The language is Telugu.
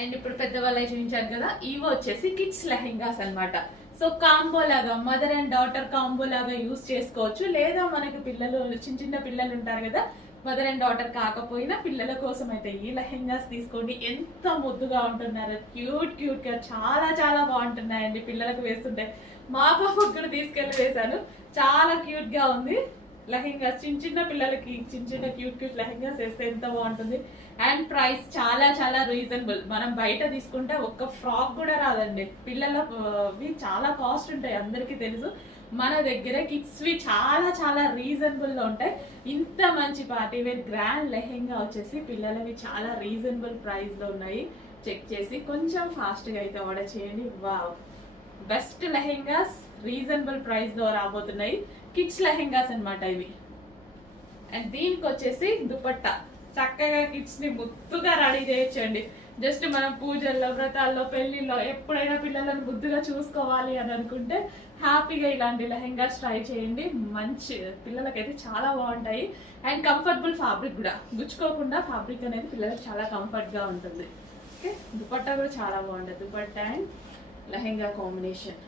అండ్ ఇప్పుడు పెద్దవాళ్ళే చూపించారు కదా, ఇవి వచ్చేసి కిడ్స్ లెహెంగాస్ అన్నమాట. సో కాంబో లాగా మదర్ అండ్ డాటర్ కాంబో లాగా యూస్ చేసుకోవచ్చు, లేదా మనకి పిల్లలు చిన్న చిన్న పిల్లలు ఉంటారు కదా, మదర్ అండ్ డాటర్ కాకపోయినా పిల్లల కోసం అయితే ఈ లెహెంగాస్ తీసుకోండి. ఎంత ముద్దుగా ఉంటున్నారు, క్యూట్ క్యూట్ గా చాలా చాలా బాగుంటున్నాయండి పిల్లలకు వేస్తుంటే. మా పాప కూడా తీసుకెళ్లి వేశాను, చాలా క్యూట్ గా ఉంది లెహెంగాస్. చిన్న చిన్న పిల్లలకి చిన్న చిన్న క్యూట్ క్యూట్ లెహెంగాస్ వేస్తే ఎంత బాగుంటుంది. అండ్ ప్రైస్ చాలా చాలా రీజనబుల్. మనం బయట తీసుకుంటే ఒక్క ఫ్రాక్ కూడా రాదండి, పిల్లలవి చాలా కాస్ట్ ఉంటాయి అందరికీ తెలుసు. మన దగ్గర కిడ్స్వి చాలా చాలా రీజనబుల్ లో ఉంటాయి. ఇంత మంచి పార్టీ వేర్ గ్రాండ్ లెహెంగా వచ్చేసి పిల్లలవి చాలా రీజనబుల్ ప్రైస్ లో ఉన్నాయి. చెక్ చేసి కొంచెం ఫాస్ట్ గా అయితే ఆర్డర్ చేయండి. Wow, best lehengas reasonable price లో రాబోతున్నాయి. కిడ్స్ లెహెంగాస్ అన్నమాట ఇవి. అండ్ దీనికి వచ్చేసి దుపట్టా, చక్కగా కిడ్స్ ని ముద్దుగా రెడీ చేయొచ్చండి. జస్ట్ మనం పూజల్లో, వ్రతాల్లో, పెళ్లిలో ఎప్పుడైనా పిల్లలను ముద్దుగా చూసుకోవాలి అని అనుకుంటే హ్యాపీగా ఇలాంటి లెహెంగాస్ ట్రై చేయండి. మంచి పిల్లలకైతే చాలా బాగుంటాయి. అండ్ కంఫర్టబుల్ ఫ్యాబ్రిక్ కూడా, గుచ్చుకోకుండా ఫ్యాబ్రిక్ అనేది పిల్లలకు చాలా కంఫర్ట్ గా ఉంటుంది. ఓకే, దుపట్టా కూడా చాలా బాగుంటుంది. Dupatta and lehenga combination.